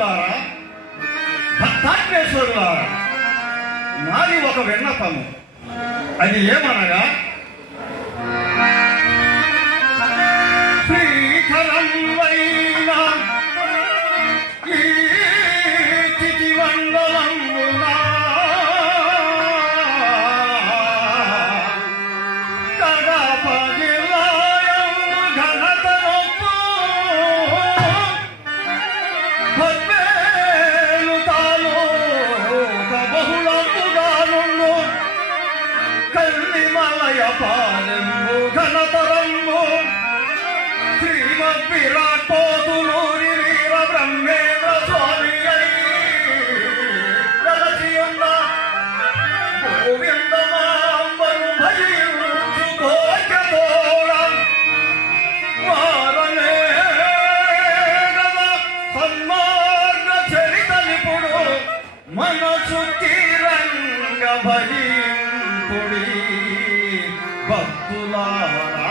భక్తులారా, భక్తాగ్నేశ్వరులారా, నాది ఒక విన్నపము. అది ఏమనగా, శ్రీకరం వైన ఈ తిథివందనమునా కడప జిల్లాయందు ఘనతనొప్పు పద్వేలు తాలూక బహుళముగానుండు కల్లిమలయ పాలెంబు ఘనతరంబు శ్రీమద్ విరాట్ పోతులూరి వీర బ్రహ్మేంద్ర స్వామి అయ్యన్న గోవిందమాంబను భజించుకోకతోడ వారనే గద సన్మార్గ చరిత నిపుడు మనసు తీరంగ భజింపుడి భక్తులారా.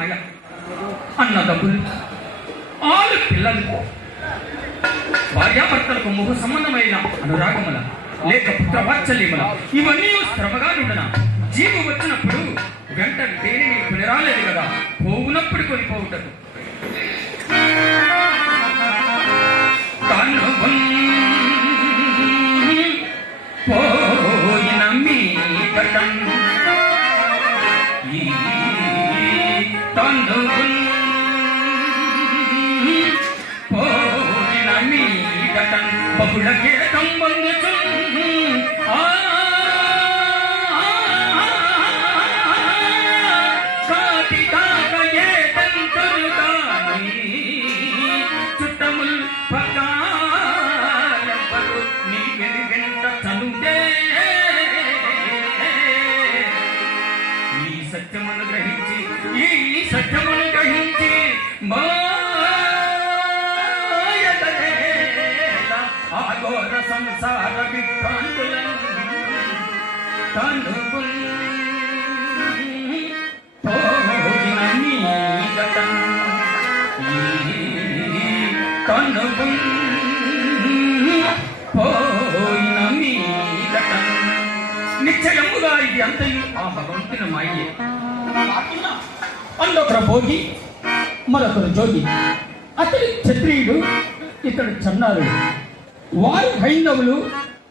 మాయ. అన్నదమ్ములు, ఆరు పిల్లలు, భార్యాభర్తలకు ముఖ సంబంధమైన అనురాగముల లేక పుత్రవాత్సల్యముల ఇవన్నీ శ్రమగా నుండిన జీవు వచ్చినప్పుడు వెంట దేనిని పునరాలేదు కదా, పోవునప్పుడు కొనిపోవుటకు. తాను పోయిన మీ గటం తాను పోయిన మీ గటం బహుళ గేటం వందుచు కాటి కాక ఏటంతరు కాని చుట్టముల్ పకారపరు నీ వెనుగంట చనుదే. ఈ సత్యమును గ్రహించి ఆఘోర సంసార విభ్రాంతులను పోయిన మీ గటం పోయిన మీ గటం. నిశ్చయముగా ఇది అంతయు ఆ భగవంతుని మాయే. అల్లొకరు భోగి, మరొకరు జోగి. అతడు క్షత్రియుడు, ఇతడు చన్నారుడు. వారు హైందవులు,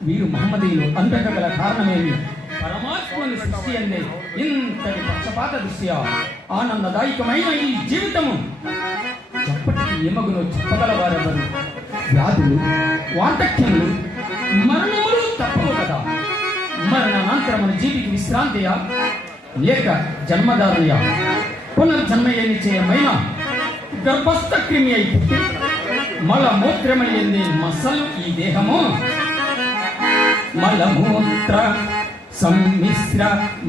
వీరు మహమ్మదీయులు. అంతగల కారణమేమి? పరమాత్మని సృష్టి అందే ఇంతటి పక్షపాత దృష్ట్యా ఆనందదాయకమైన ఈ జీవితము ఎప్పటికీ ఏమగునో చెప్పగలవారెవరు? వ్యాధులు, వార్ధక్యములు, మరణములు తప్పవు కదా. మరణానంతరం మన జీవికి విశ్రాంతియా లేక జన్మధారణయా? పునర్జన్మయ్యే నిశ్చయమైన గర్భస్థ క్రిమి అయి పుట్టి మలమూత్రమయ్యింది మసలు ఈ దేహము. మలమూత్ర సమ్మిశ్ర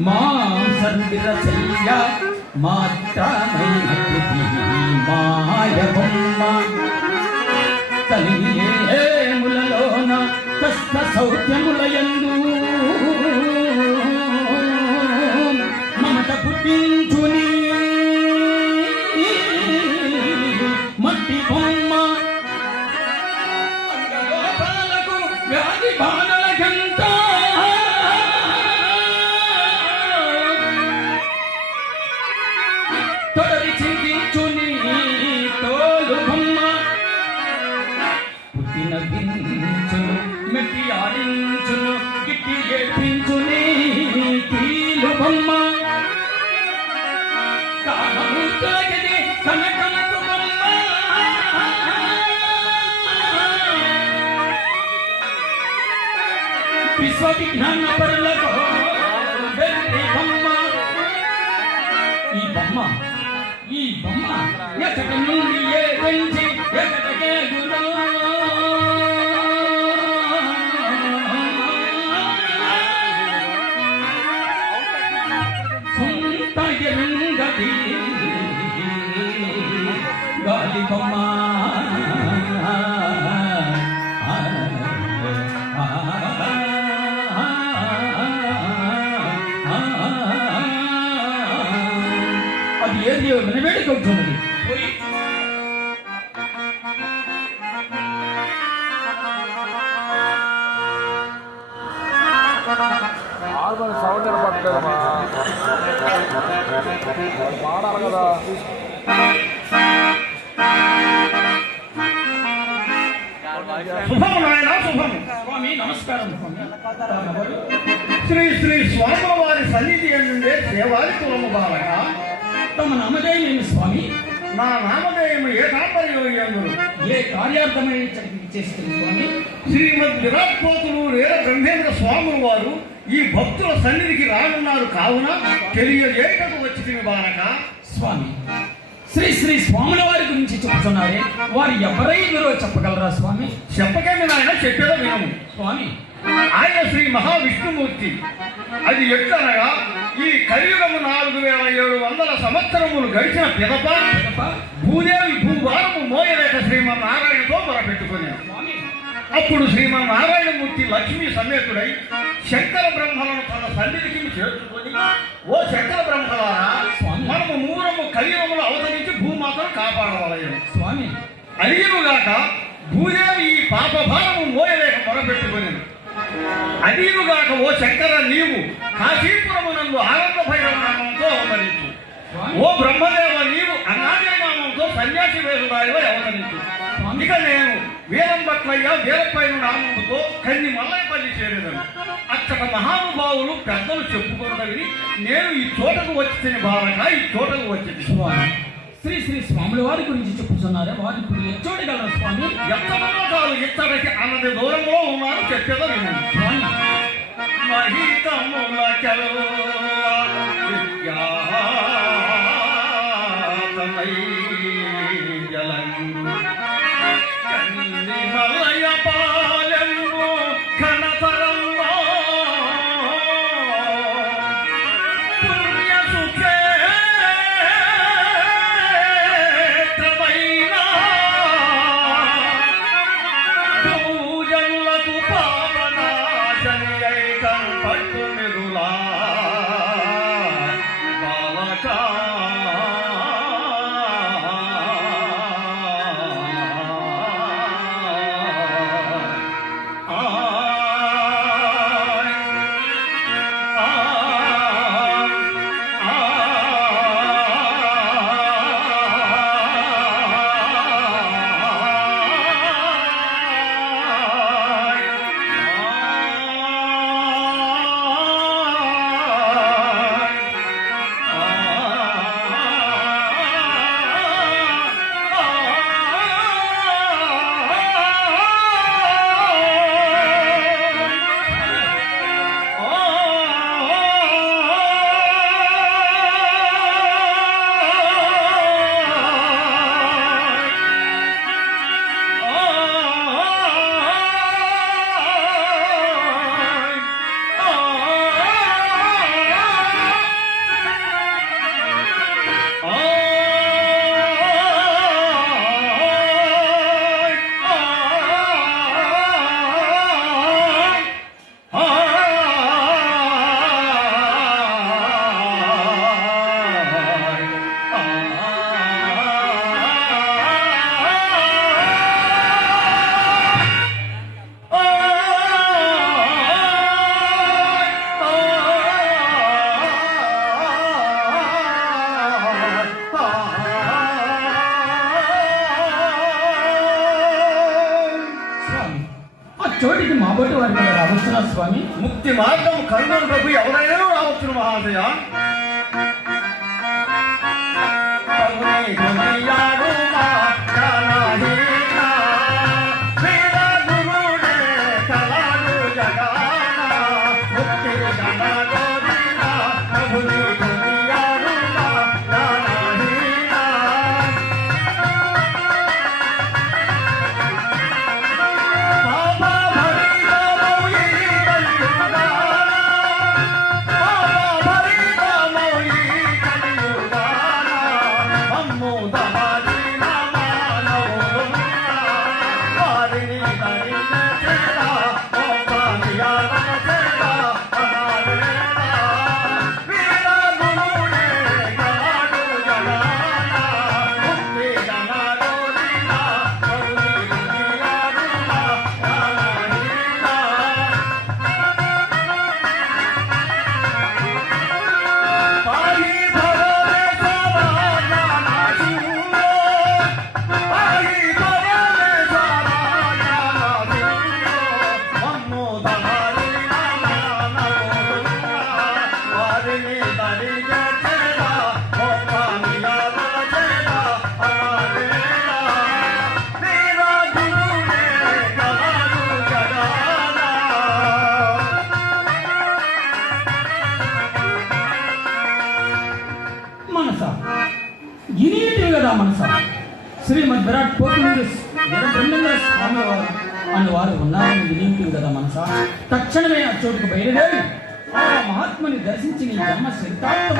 మాంసర్విరచయ్య మాత్రమైన మాయ బొమ్మ కలియేములలోన కష్ట సౌఖ్యములయందు మమత పుట్టించుని మట్టి బొమ్మ అంగలోపాలకు వ్యాధి బాధలకంత తొడరి చింతించుని తోలు బొమ్మ పుట్టిన దించును మెట్టి ఆడించును గిట్టి ఏడ్పించుని కీలు బొమ్మ కానమూతగిరి కనకనకు బొమ్మ విశ్వవిజ్ఞాన పరులకు వెర్రి బొమ్మ. ఈ బొమ్మ ఎక్కడి నుండి ఏ పెంచి ఎక్కడికే గురో సొంత ఎరుంగది గాలి బొమ్మ. అది ఏది వినవేడుకుంటున్నది. సౌండ్ పట్టలేదు పాడాలి కదా. శుభము నాయన, శుభము. స్వామి నమస్కారం. శ్రీ శ్రీ స్వామి వారి సన్నిధి నుండే సేవాది కులము బాలక. తమ నామధేయమేమి స్వామి? నా నామధేయము ఏకాంబరియోగ్యందులు. ఏ కార్యార్థమై చేస్తుంది స్వామి? శ్రీమద్ విరాట్ కోతులు రేర బ్రహ్మేంద్ర స్వాములు వారు ఈ భక్తుల సన్నిధికి రానున్నారు కావున తెలియజేయటకు వచ్చి బాలక. స్వామి, శ్రీ శ్రీ స్వాముల వారి గురించి చెప్తున్నారే, వారు ఎవరైనరో చెప్పగలరా స్వామి? చెప్పకేమి నాయన, చెప్పేదో వినము. స్వామి, ఆయన శ్రీ మహావిష్ణుమూర్తి. అది ఎట్లనగా ఈ కలియుగము 4700 సంవత్సరములు గడిచిన పిదప భూదేవి భూభారము మోయలేక శ్రీమన్నారాయణతో మొరపెట్టుకున్నాను. అప్పుడు శ్రీమన్నారాయణమూర్తి లక్ష్మీ సమేతుడై శంకర బ్రహ్మలను తన సన్నిధికి చేర్చుకొని, ఓ శంకర బ్రహ్మలారా, మనము మూరము కలియుగములు అవతరించి భూమాతను కాపాడవలయను. స్వామి అడిగినుగాక భూదేవి ఈ పాప భారము మోయలేక మొరపెట్టుకుని అడిగినుగాక ఓ శంకర నీవు కాశీపురమునందు ఆనంద భైరవ నామంతో అవతరించు. ఓ బ్రహ్మదేవ నీవు అనార్య నామంతో సన్యాసి వేసుదారిలో అవతరించు. ఇక నేను వీరంభట్లయ్య వీరపైన నామంతో కన్ని మల్లయ్యపల్లి చేరేదను. అచ్చట మహానుభావులు పెద్దలు చెప్పుకున్నది నేను ఈ చోటకు వచ్చి బాలక ఈ చోటకు వచ్చింది. స్వామి శ్రీ శ్రీ స్వాముల వారి గురించి చెప్పుతున్నారా? వారు ఇప్పుడు ఎచ్చోడగలరు స్వామి? ఎంతమందో కాదు ఇత్తడికి అన్నది దూరంలో ఉన్నారు చెప్పేదో నేను. స్వామి మహితముల మలయ పాలెము ఘనతరంలో పుణ్య సుక్షేత్రమైన పూజలకు పావనాశని అయితం పట్టు మిగులా బాలకా చోటికి మా బొట్టు వారి మీద రావచ్చునా స్వామి? ముక్తి మార్గం కరుణను ప్రభు ఎవరైనా రావచ్చును మహాశయ. మనస శ్రీమద్ విరాట్ పోతున్నది బ్రహ్మేంద్ర స్వామి అని వారు ఉన్నారని వినింటుంది కదా మనస. తక్షణమే ఆ చోటుకు బయలుదేరి ఆ మహాత్ముని దర్శించి నీ జన్మ సిద్ధార్థం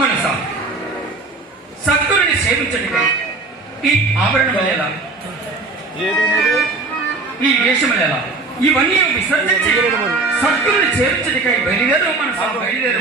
మనస సద్గురుని సేవించటికై ఈ ఆభరణములేలా, ఈ వేషములేలా, ఇవన్నీ విసర్జించి సద్గురుని సేవించటికై బయలుదేరు. మనస బయలుదేరు.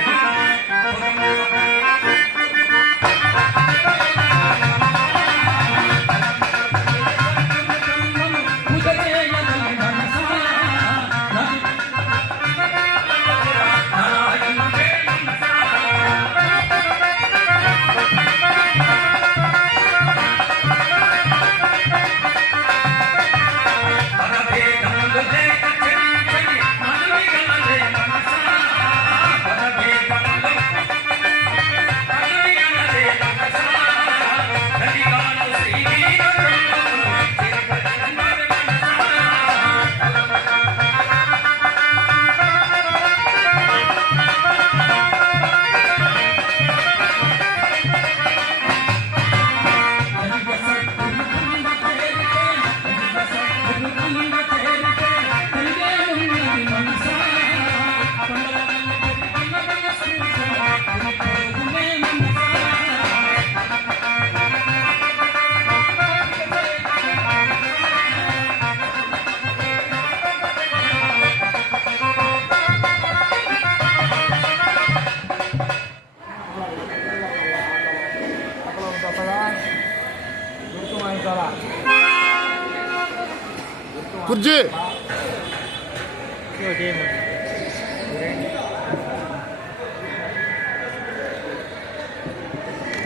కుర్జీ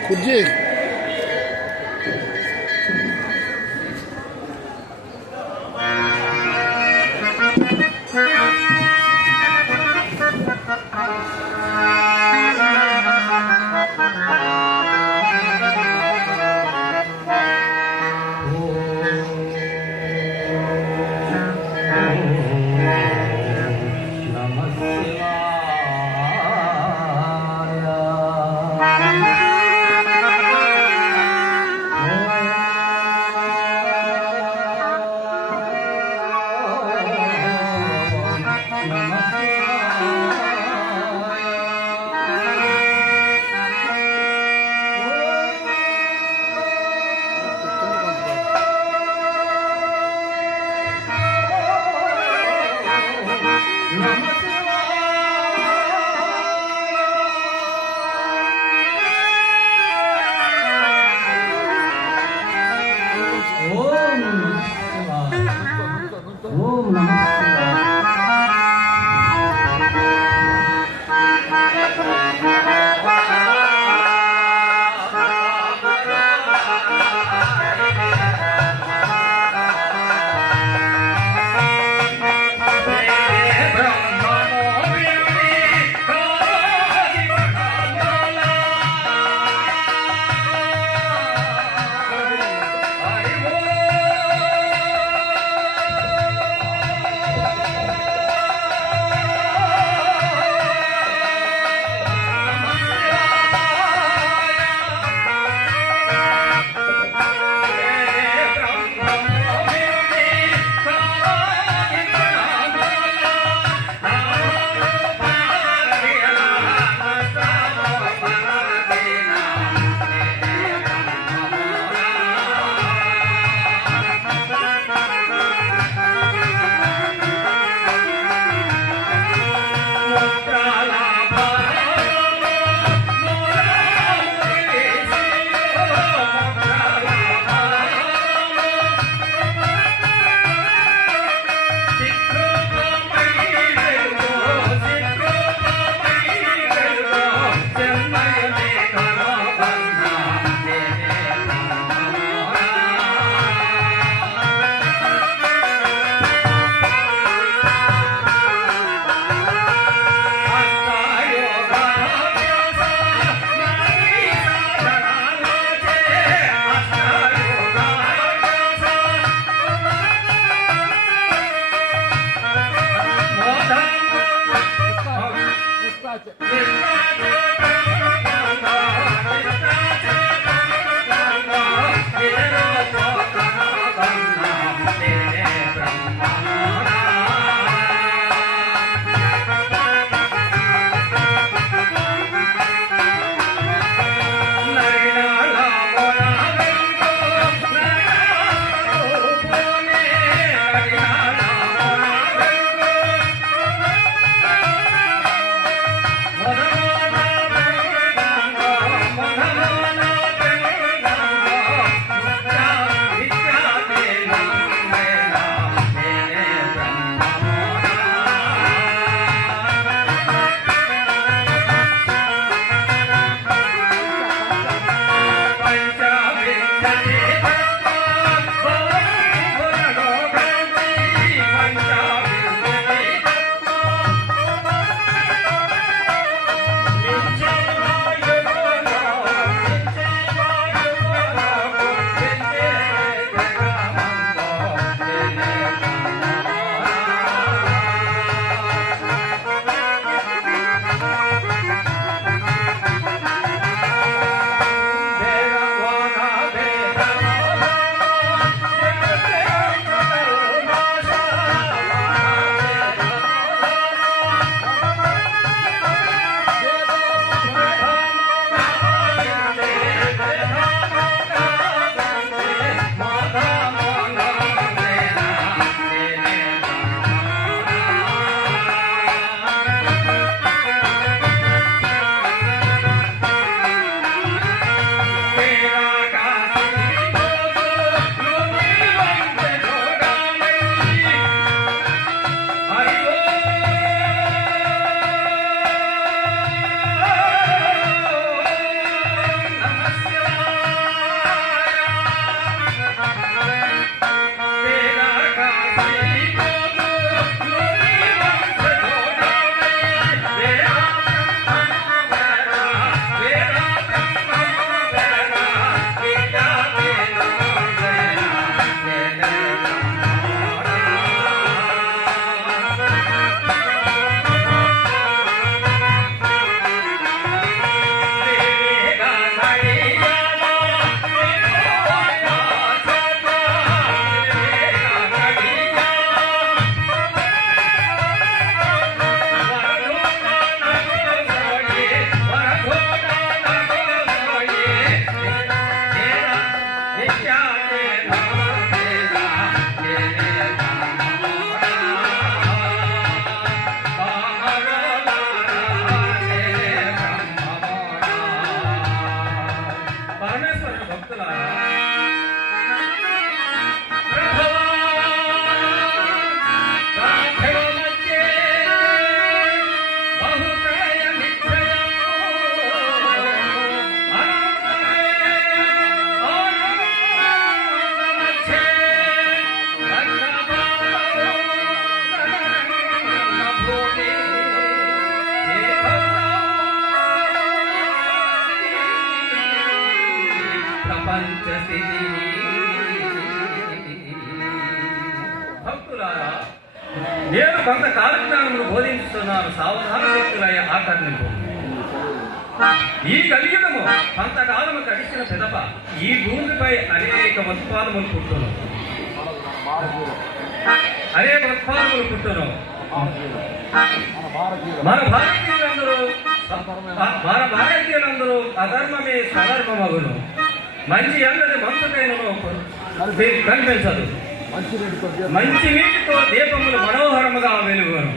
కుర్జీ పరమేశ్వరుడు భక్తులారా భక్తులారా, నేను కొంత కాలజ్ఞానమును బోధించుతున్నాను, సావధాన శక్తులయ్య ఆకర్ణింపు. ఈ కలియుగము కొంతకాలము గడిచిన పిదప ఈ భూమిపై అనేక ఉత్పాదములు పుట్టును, మన భారతీయులందరూ అధర్మమే స్వధర్మమగును. మంచి అందరి మంచుకైనను కనిపించదు. మంచి నీటితో దీపములు మనోహరముగా వెలుగును.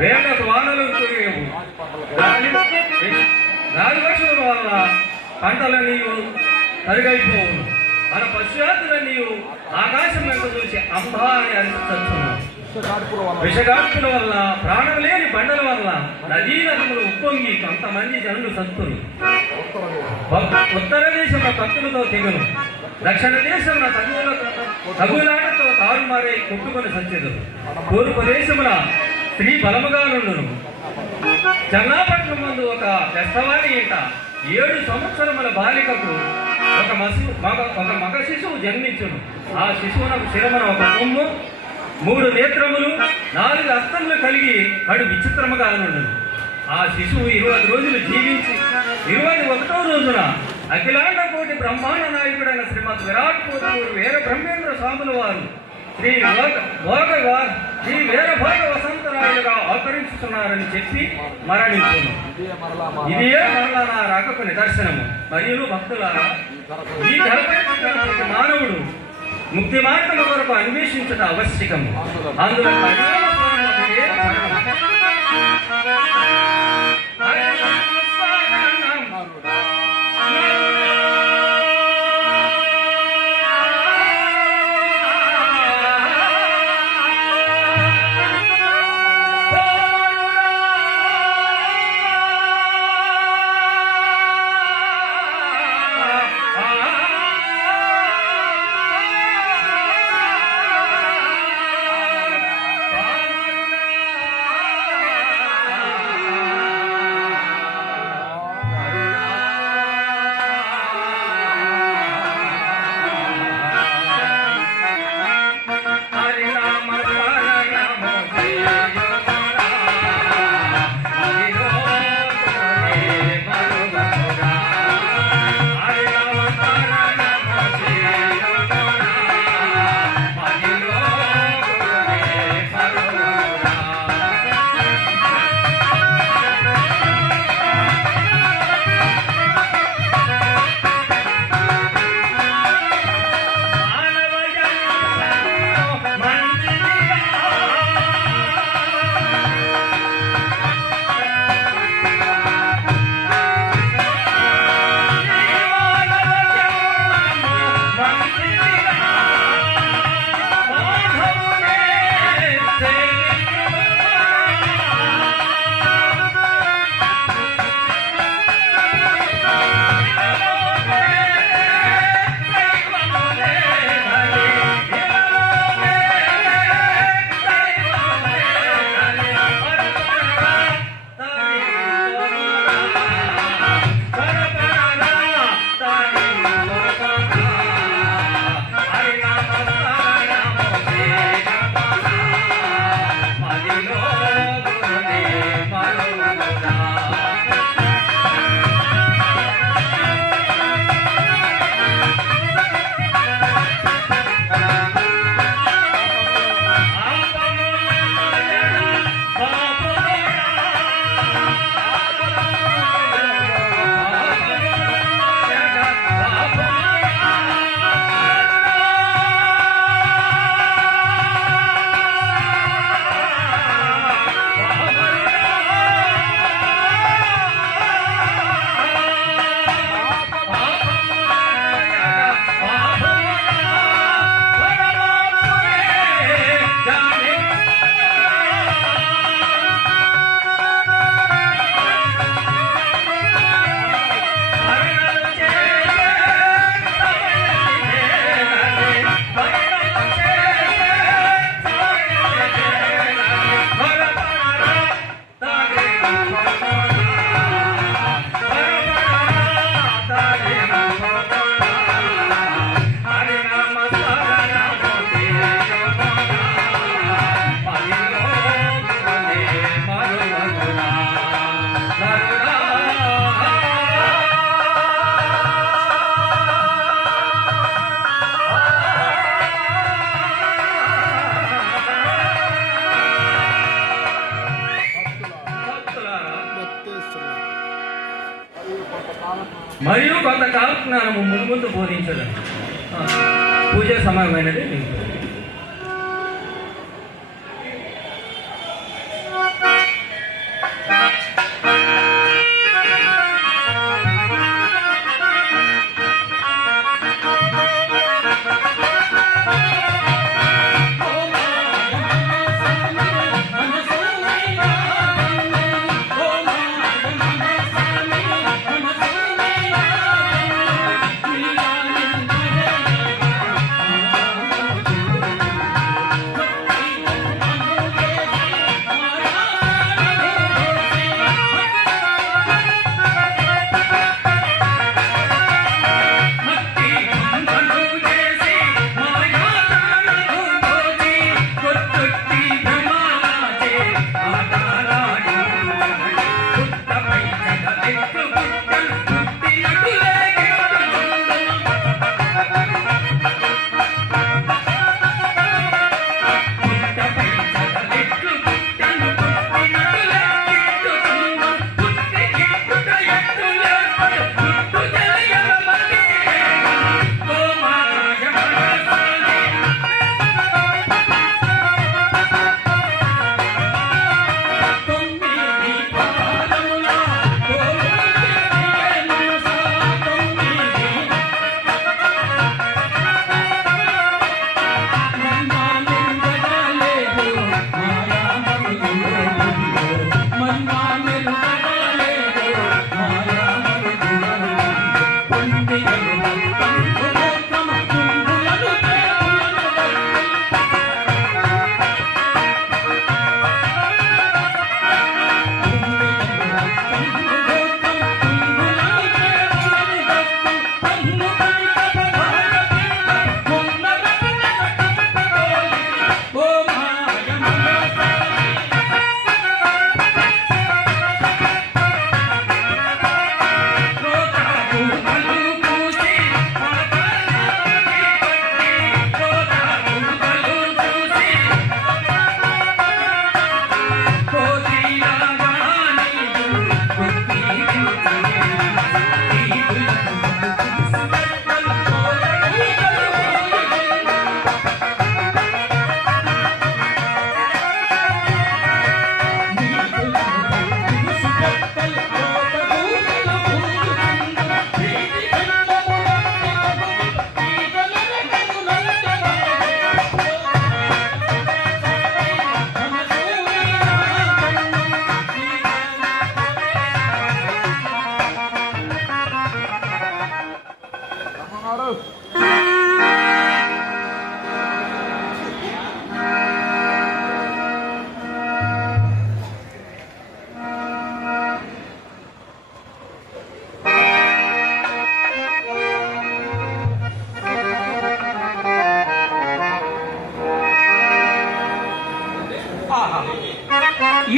వేలకు వానలు కురియవు. గాలి వర్షముల వల్ల పంటల నీవు తరుగైపోవును. మన పశ్చాత్తుల నీవు ఆకాశం వెంట చూసి అంబా అని అనిపించను. విషగాడ్పుల వల్ల, ప్రాణం లేని బండల వల్ల నదీ నదులు ఉప్పొంగి కొంతమంది జనులు సత్తులు. ఉత్తర దేశంలో కత్తులతో తెగును, దక్షిణ దేశంలో తగులాటతో తారుమారే కొట్టుకొని సచ్చెదరు. తూర్పు దేశమున స్త్రీ బలముగా నుండును. చల్లాపట్నం ముందు ఒక పెస్తవాణి ఇంట 7 సంవత్సరముల బాలికకు ఒక మగ శిశువు జన్మించును. ఆ శిశువునకు శిరమున ఒక కొమ్ము, 3 నేత్రములు, 4 హస్తములు కలిగి కడు విచిత్రముగా నుండును. ఆ శిశువు 20 రోజులు జీవించి 21వ రోజున అఖిలాండ కోటి బ్రహ్మాండ నాయకుడైన శ్రీమద్ విరాట్ కోటూరు వీర బ్రహ్మేంద్ర స్వాముల వారు శ్రీ వీరభోగ వసంతరాయులుగా ఆకరించుతున్నారని చెప్పి మరణించును. ఇదే మరలా నా రాకకు నిదర్శనము. మరియు భక్తులారా, ఈ ధరపై మానవుడు ముక్తి మార్గం కొరకు అన్వేషించడం ఆవశ్యకము. అందులో మరియు కొంతకాల జ్ఞానము ముందు బోధించదు. పూజ సమయమైనది.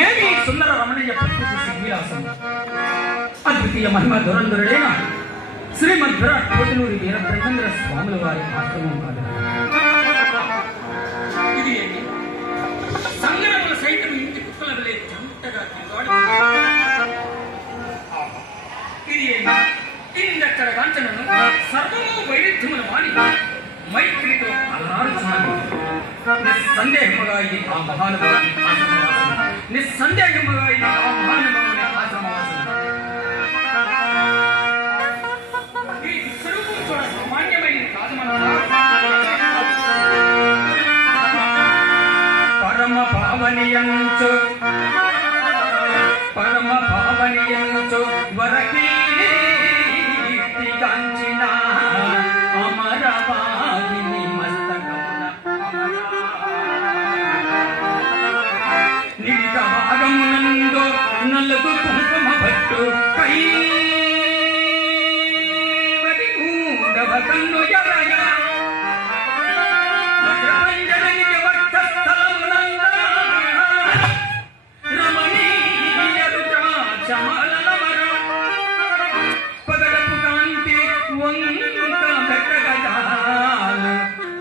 ఏమి సుందర రమణీయ ప్రకృతి విలాసం, అద్వితీయ మహిమ దురంధరుడైన శ్రీమద్ విరాట్ కోటినూరి వీరబ్రహ్మేంద్ర స్వాముల వారి ఆశ్రమం కాదు. ఇది ఏంటి? సంగరముల సైతం ఇంటి కుక్కల వలె జంటగా ఇది ఏంటి? ఇందక్కడ కాంచనను సర్వము వైరుధ్యమును మాని మైత్రితో అలరారుచున్నాను. నిస్సందేహముగా ఇది ఆ మహానుభావుని ఆశ్రమవాసన. నిస్సందేహముగా ఇది ఆ మహానుభావుని ఆశ్రమవాసన. ఈ స్వరూపం చూడ సామాన్యమైనది కాదు. పరమ పావనియంచు వరకీర్తిగాంచిన అమరవాహిని మస్తకమున నిలిత భాగమునందు నలుగు కుంకుమ భట్టు కైవడి మూడవ కన్ను ఎరగ వజ్రపంజరునికి వక్షస్థలమునంద రమణీయ రుద్రాక్షమాలనవర పగడపు కాంతి వంక గట్టగజాలు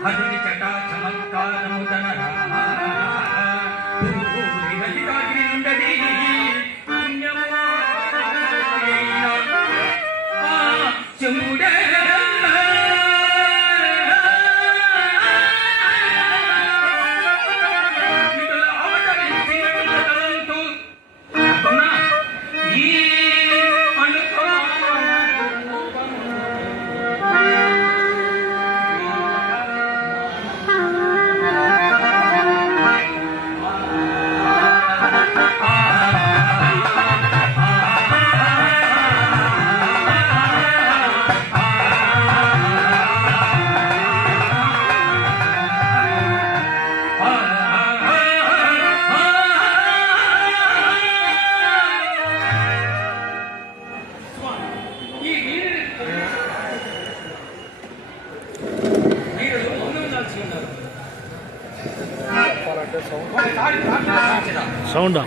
హరుని జటా చమత్కారము దనరా ఒకసారి ప్రార్థించరా. సౌండ్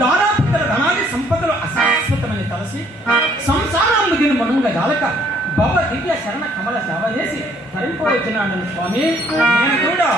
దారాపుత్ర ధనాది సంపదలు అశాశ్వతమని తలసి సంసారాన్ని దీని మనుంగ జాలక భవ దివ్య శరణ కమల సేవ చేసి తరింపవచ్చినాడు స్వామి. నేను కూడా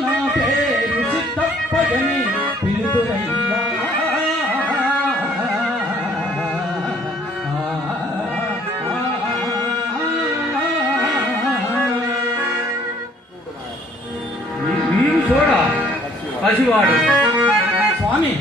నా పేరు చిత్తప్పని పిలుతురయ్యా. మీరు చూడ పసివాడు స్వామి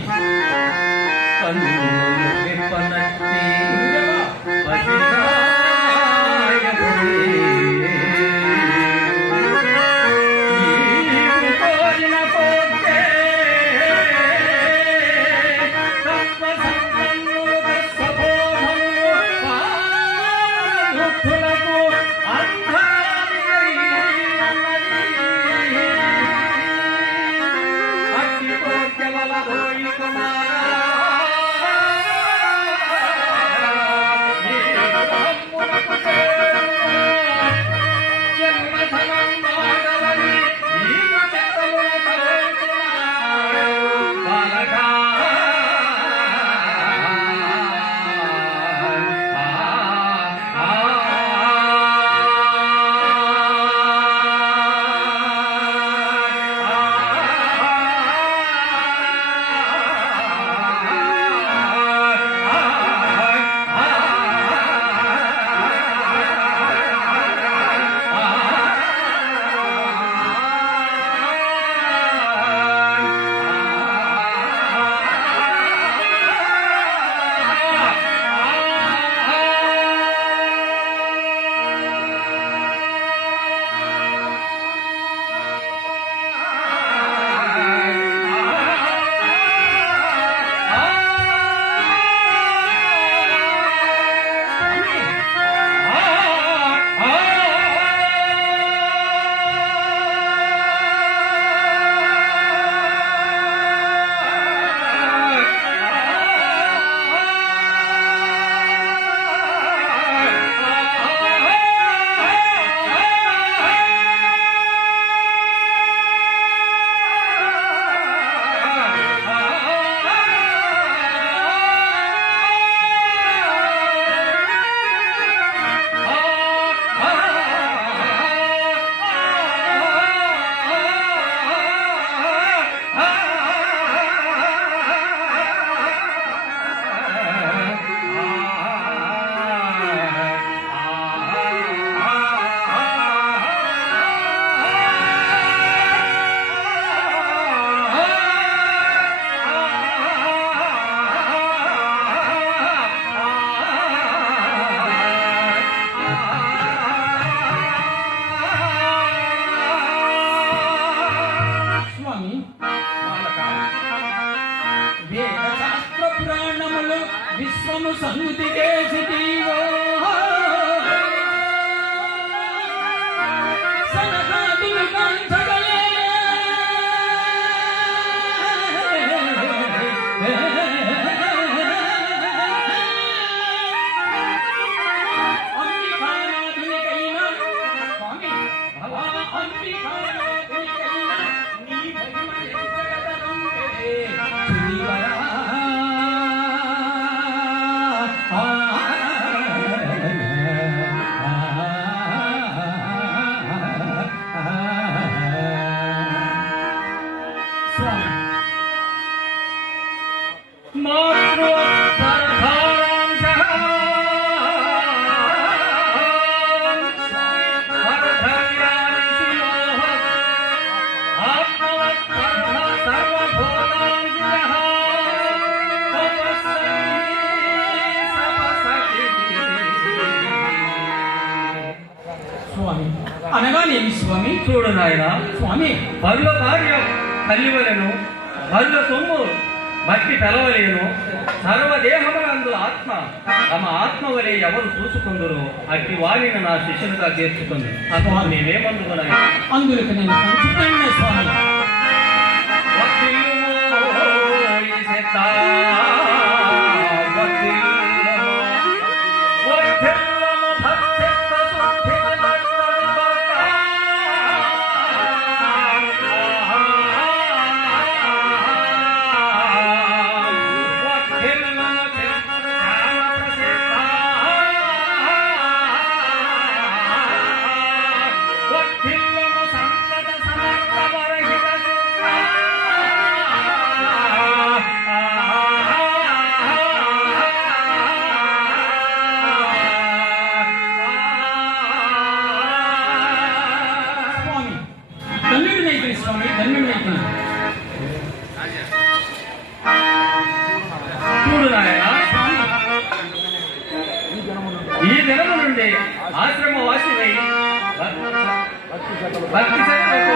వేద శాస్త్ర పురాణములు విశ్వము సంగతి చేసివో సనకాదులు కాంచగలే అంబికానాథునికైనా స్వామి భవా అంబికానాథునికైనా నీ మహిమ జగదనంబే శ్రీవరా స్వామి స్వామి అనగానేమి స్వామి? చూడు నాయన, స్వామి బరుల భార్య తల్లివలను బరుల సొమ్ము మట్టి తెలవలేను. సర్వదేహములందు ఆత్మ తమ ఆత్మ వలె ఎవరు చూసుకుందరో అట్టి వారిని నా శిష్యునిగా చేర్చుకుంది. అసలు నేనేమందుకు నాయన? అందులకు నేను సంచితమే స్వామి. స్వామి ధన్యుడైతే చూడు నాయన, ఈ దినము నుండి ఆశ్రమవాసివై భక్తి శక్తులకు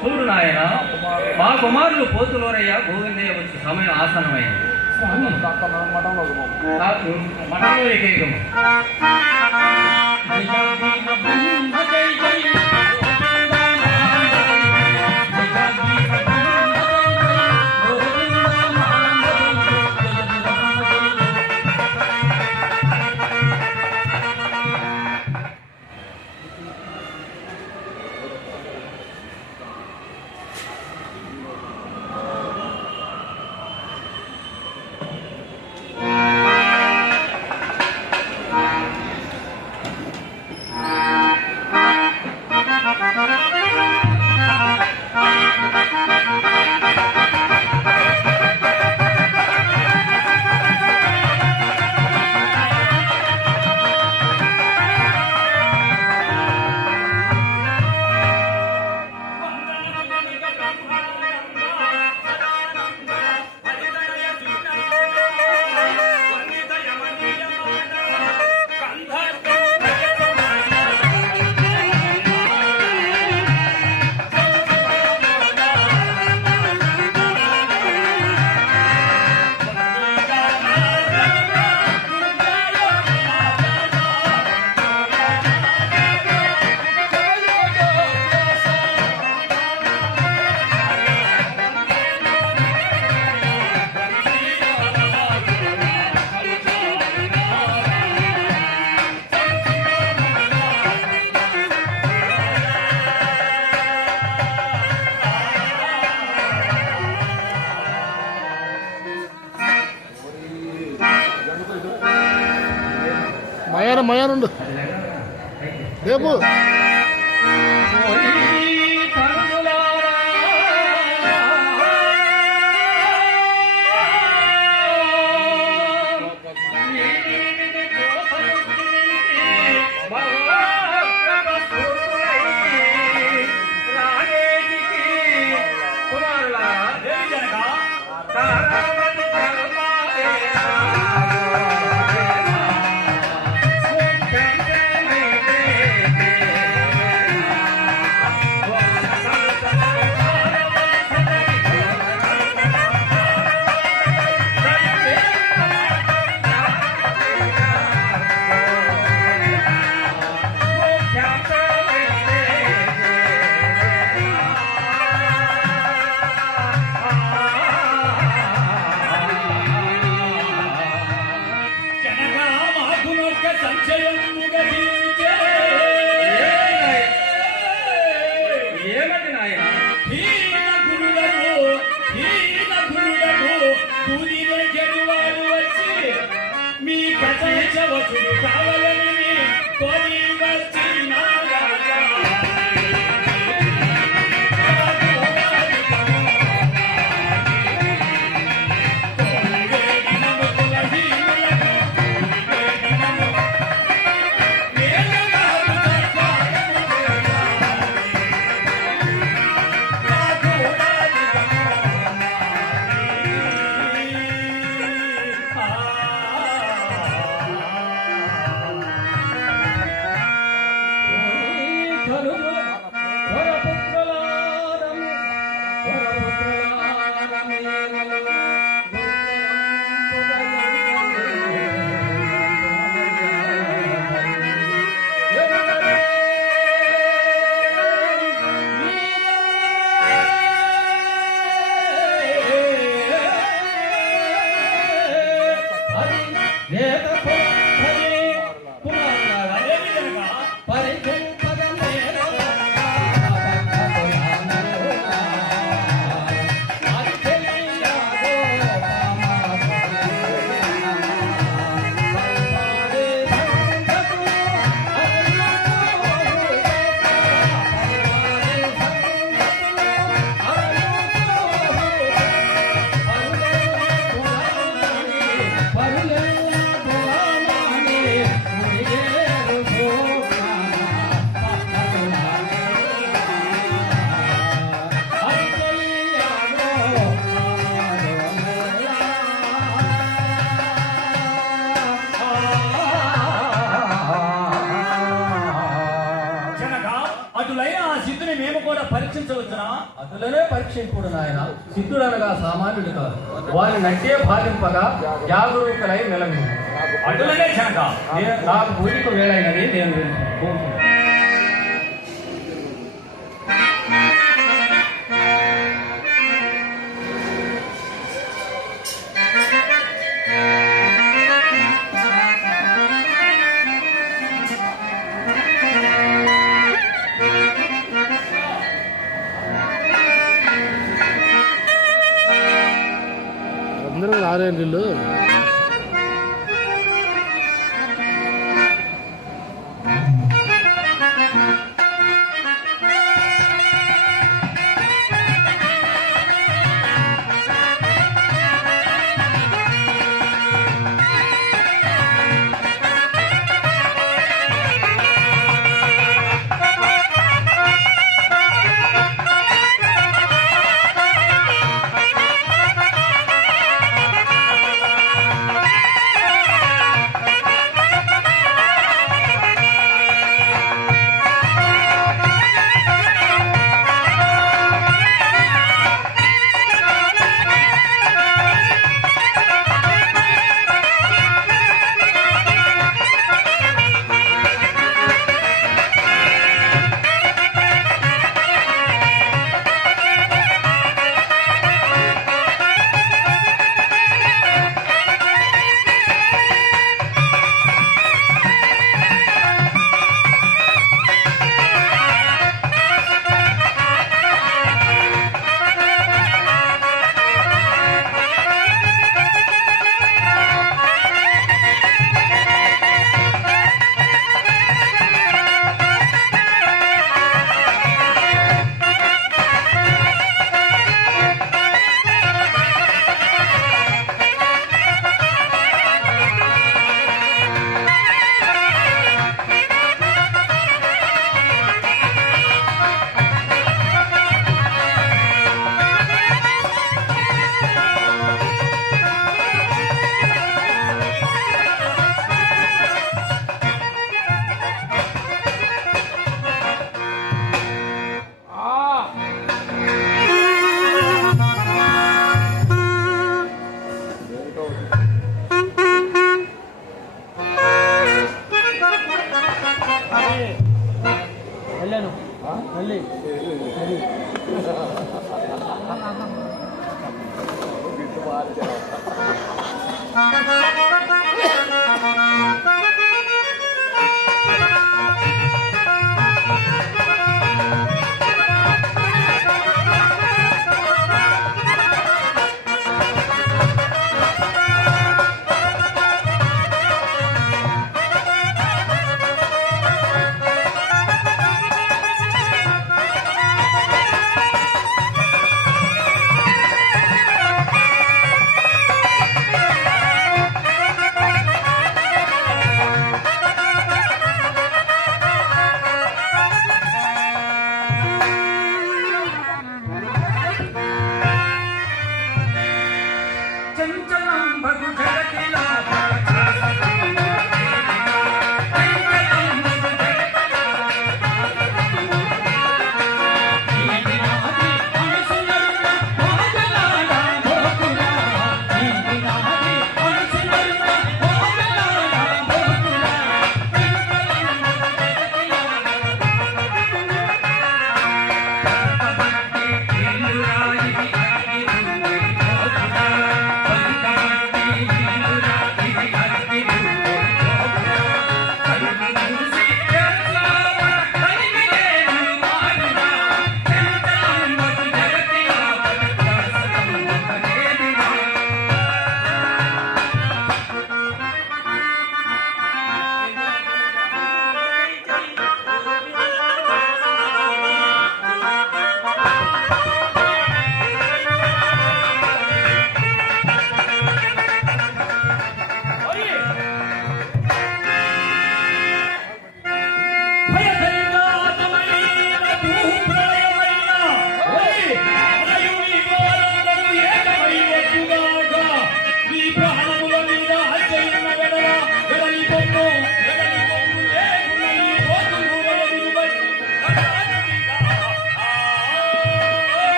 చూడు నాయన, మా కుమారులు పోతులోరయ్య గోవిందయ్య వచ్చే సమయం ఆసనమైంది. మఠంలో మఠంలో ఏకైకము మయానుండు రేపు ఏమండి నాయన మీ కథలు కావాలని కొని వచ్చిన మేము కూడా పరీక్షించవచ్చునా? అటులనే పరీక్షింపుడు నాయన. సిద్ధుడనగా సామాన్యుడు కాదు. వారిని నట్టే బాధింపగా జాగరూకులై నిలవి. అటులనే జనక నాకు పూజకు వేళైనది నేను అందరూ ఆరేళ్ళు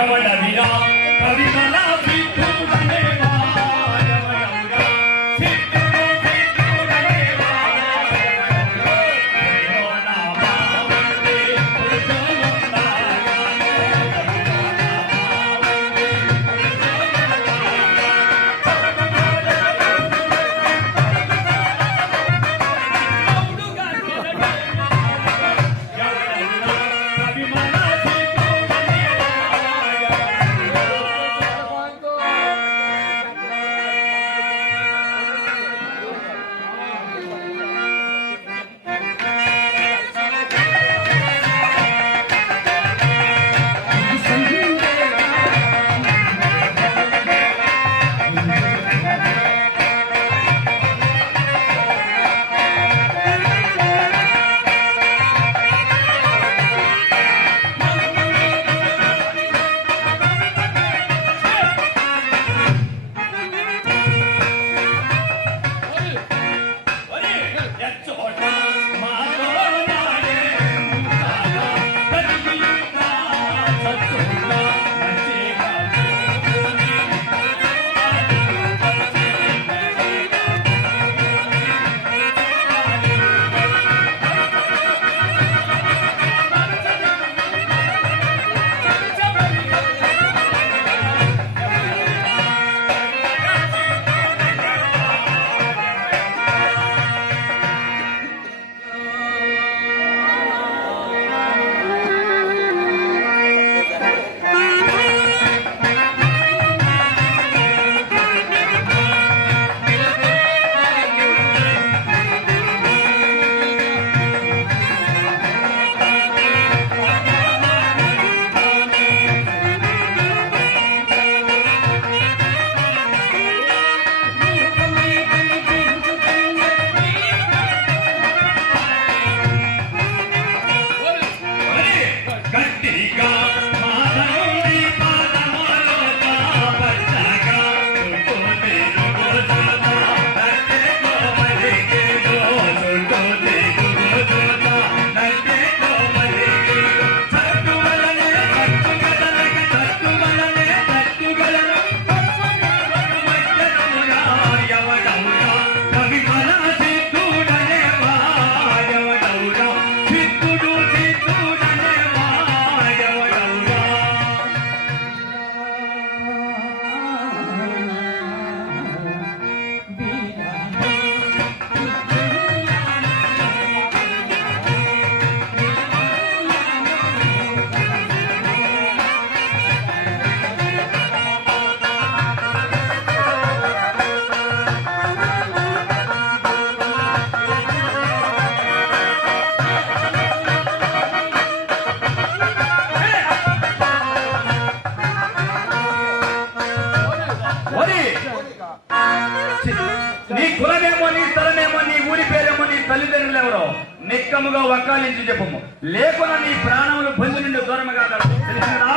ఎవడవిరా కవితల విద్యుడనేవా ఎవడవిరా సిద్ధుడు సిద్ధుడనేవా ఎవడవిరా భావంతే కులమేమో నీ స్థలమేమో నీ ఊరి పేరేమో నీ తల్లిదండ్రులు ఎవరో నిక్కముగా వక్కాలించి చెప్పము, లేకున్నా నీ ప్రాణములు బంధు నుండి దూరముగా తెలిసినదా?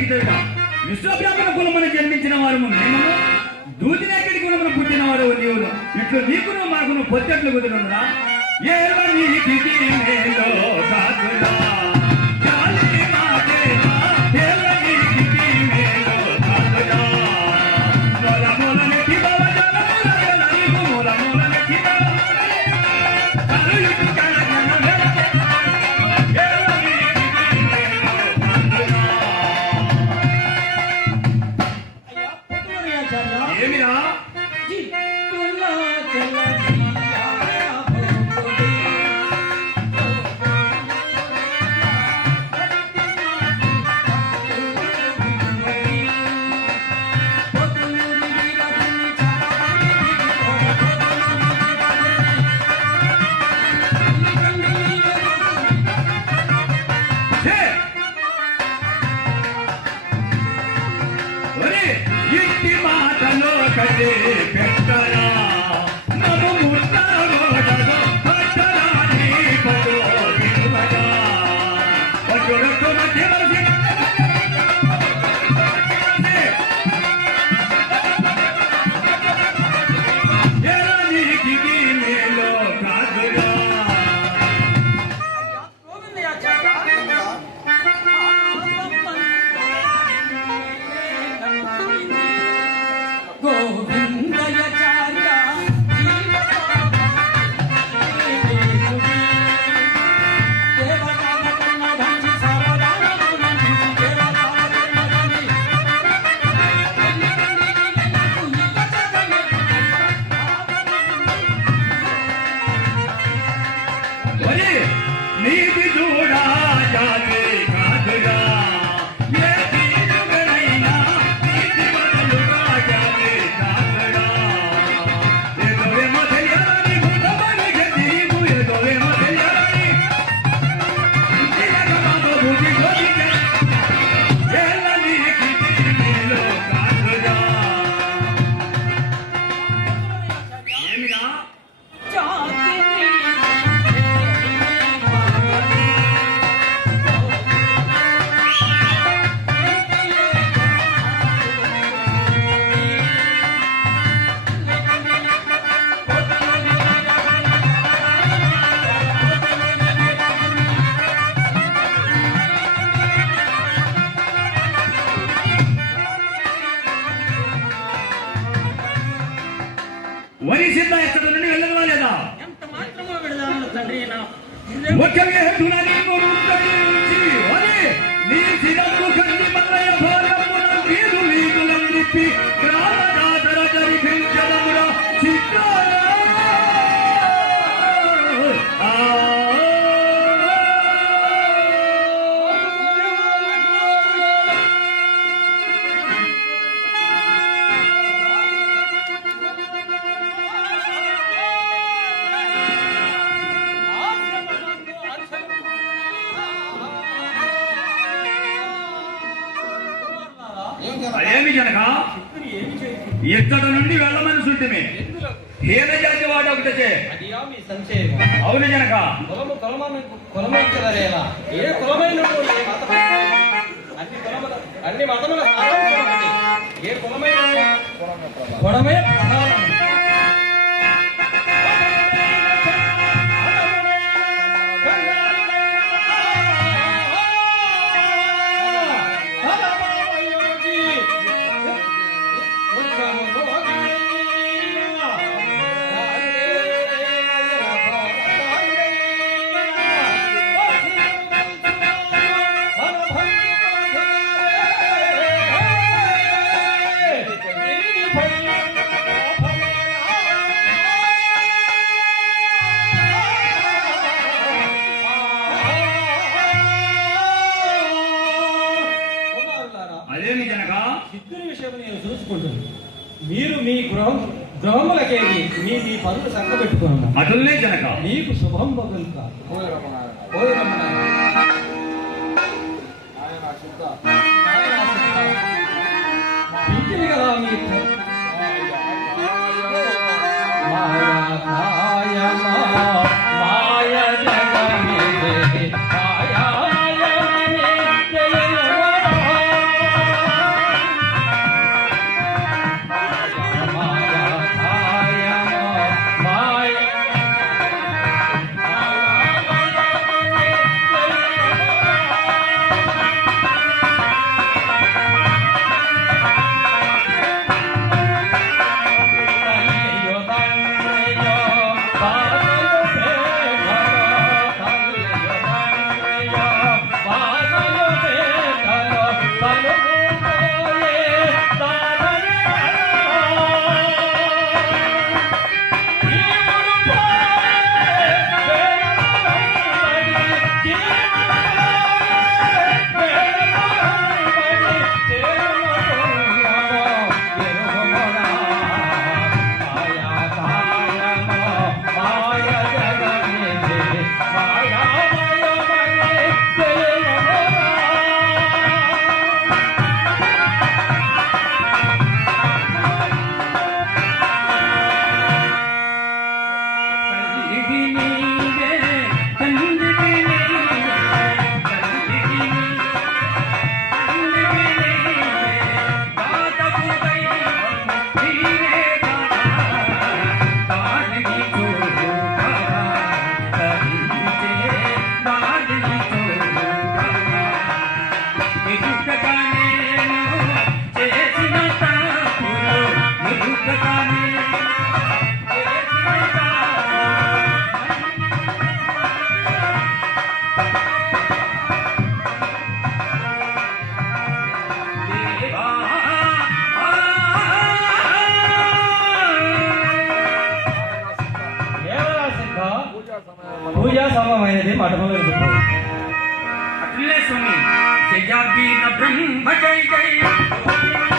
పలికితేట విశ్వవ్యాపన కులమును జన్మించిన వారు మేము దూదినెక్కడి కులమును పుట్టిన వారు నీవును ఇట్లు నీకును మాకును పొత్తెట్లు కుదిరుందా ఏవనీకి మేలో కాదురా గాలి మాటేనా ఏవనీకి మేలో కాదురా మొల మొలనికి బవజన మొలనికి మొల మొలనికి కరుయుకు కరగన వెలకే ఏవనీకి మేలో కాదురా ఏమిరా ఇంటి మాటలో కదే పెట్టరా నన్ను ముట్టగోడలో పట్టరాని పదో వినువగా పట్టురకు మధ్యవసి ఎలానికి మేలో కాదురా నీది చూడా జాతి కాదురా ఏ తీరుగనైనా నీది బదులుగా జాతి కాదురా ఏదోవేమో తెలియాలని గుండమనిగ తీరు ఏదోవేమో తెలియాలని ఇంటినక బాబు బుద్ధి గోదిక ఏళ్ళ నీకి తీరులో కాదురా ఏమిరా వరి సిద్ధ ఎక్కడ నుండి వెళ్ళగలవా లేదా ఎంత మాత్రమో విడదాను తండ్రి నా ఒక్కగే దుననికు ముట్టడించి వరి నీ సిరము కంది మల్లయ భోగమున వీధు వీధులన్నిప్పి గ్రామ జాతర జరిపించదమురా సిద్ధారా ఏమి జనక ఎక్కడ నుండి వెళ్ళమని సుంటిమే హేన జాతి వాడు ఒకటే అవును జనక కులమైంచదరేలా ఏ కులమైన అన్ని మతముల ఏ కులమైన కులమే ప్రధానం అదేమి జనక సిద్ధుని విషయం నేను చూసుకుంటుంది మీరు మీ గృహములకేది మీ పనులు చక్కబెట్టుకున్నాను అటులనే జనక నీకు శుభం బగులుక ఇంటిని కదా మీ మాయ జగమే మాయ కానీ ఏమరా సిద్ధ పూజా సమయమైనది మఠములు అట్లే స్వామి జయ వీర బ్రహ్మ జయ జయ